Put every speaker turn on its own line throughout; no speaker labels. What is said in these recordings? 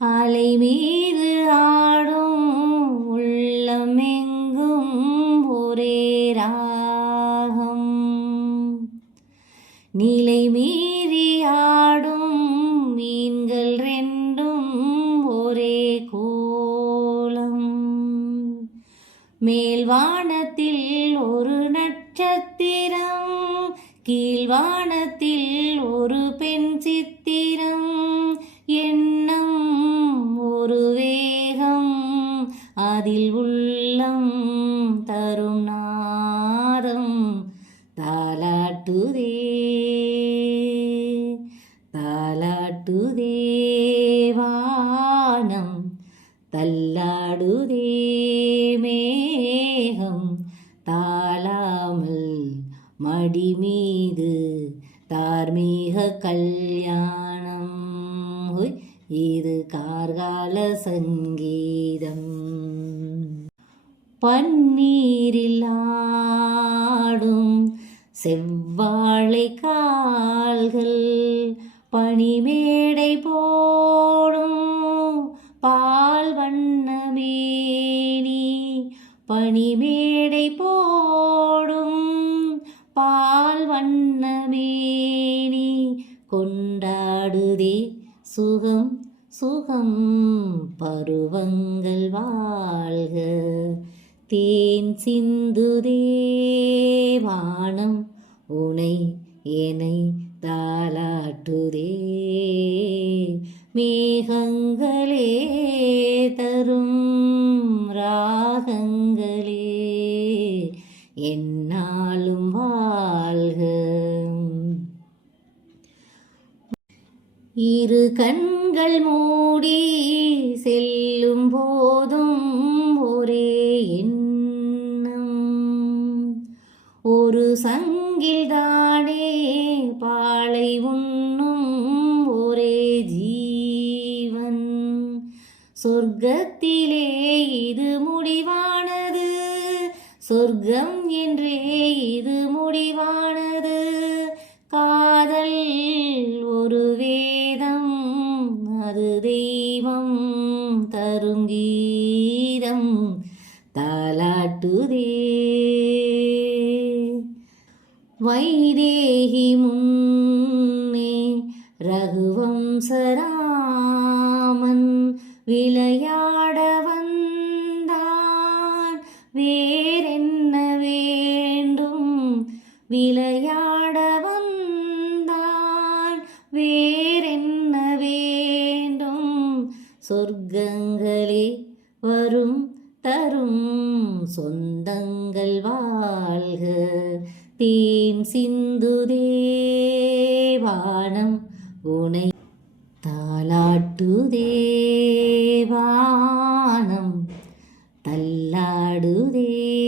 அலை மீது ஆடும் உள்ளமெங்கும் ஒரே ராகம். நிலை மீறி ஆடும் மீன்கள் ரெண்டும் ஒரே கோலம். மேல்வானத்தில் ஒரு நட்சத்திரம் கீழ்வானத்தில் ஒரு பெண் சித்திரம். எண்ணம் அதில் உள்ளம் தரும் நாதம் தாலாட்டுதே தாலாட்டுதே வானம் தள்ளாடுதே மேகம் தாளாமல் மடிமே இது கார்கால சங்கீதம். பன்னீரில் ஆடும் செவ்வாழை கால்கள் பனிமேடை போடும் பால் வண்ணமேனி பனிமேடை போடும் பால் வண்ணமே சுகம் பருவங்கள் வாழ்க. தேன் சிந்துதே வானம் உனை என்னை தாளாட்டுதே. மேகங்களே தரும் ராகங்களே என்னாலும் வாழ்க. இரு கண் கண்கள் மூடி செல்லும் போதும் ஒரே எண்ணம். ஒரு சங்கில் தானே பாலை உண்ணும் ஒரே ஜீவன். சொர்க்கத்திலே இது முடிவானது சொர்க்கம் என்றே இது முடிவானது. காதல் ஒரு வேதம் அது தெய்வம் தருங்கீதம் தாலாட்டுதே. வைதேகி முன்னே ரகுவம்சராமன் விளையாட வந்தான். வேறென்ன வேண்டும்? விளையாட வந்தான். வே சொர்க்கங்களே வரும் தரும் சொந்தங்கள் வாழ்க. தேன் சிந்து தேவானம் உனை தாலாட்டுதே தேவானம். தள்ளாடுதே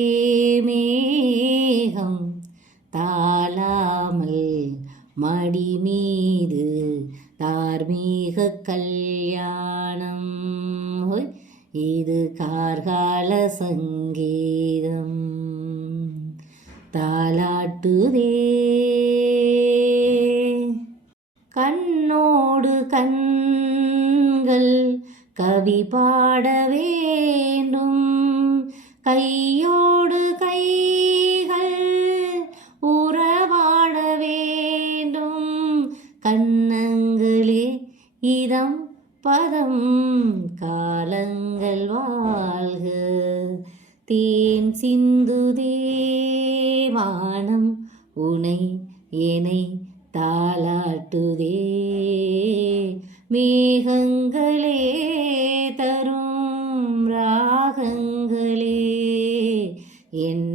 மீது தார்மீக கல்யாணம். இது கார்கால சங்கீதம். தாலாட்டுதே கண்ணோடு கண்கள் கவி பாட வேண்டும். கையோ இதம் பதம் காலங்கள் வாழ்க. தேன் சிந்து தேவானம் உனை என்னை தாளாட்டுதே. மேகங்களே தரும் ராகங்களே என்